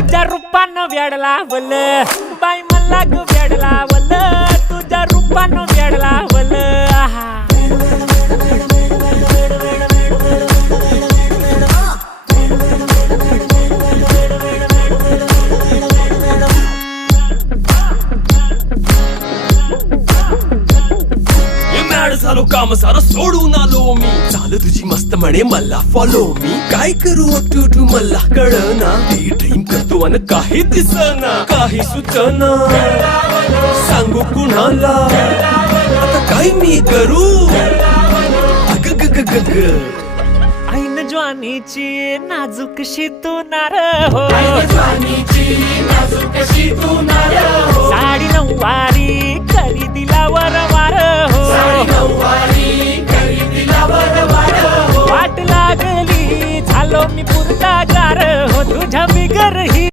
तुझ्या रूपानं वेड लावल बाई मला ग वेड लावल तुझ्या रूपानं वेड लावल झालो काम सारं सोडून आलो मी चाल तुझी मस्त म्हणे मला फॉलो मी काय करू टू मला कळना ती ड्रीम करतो अन काही दिसना काही सुचना सांगू कुणाला आता काय मी करू अग ग ग ग ग ऐन ज्वानीची नाजूकशी तू नार हो साडी नऊवारी करी दिला वरवार हो वाट लागली झालो मी पुरता गार हो तुझ्या बिगर ही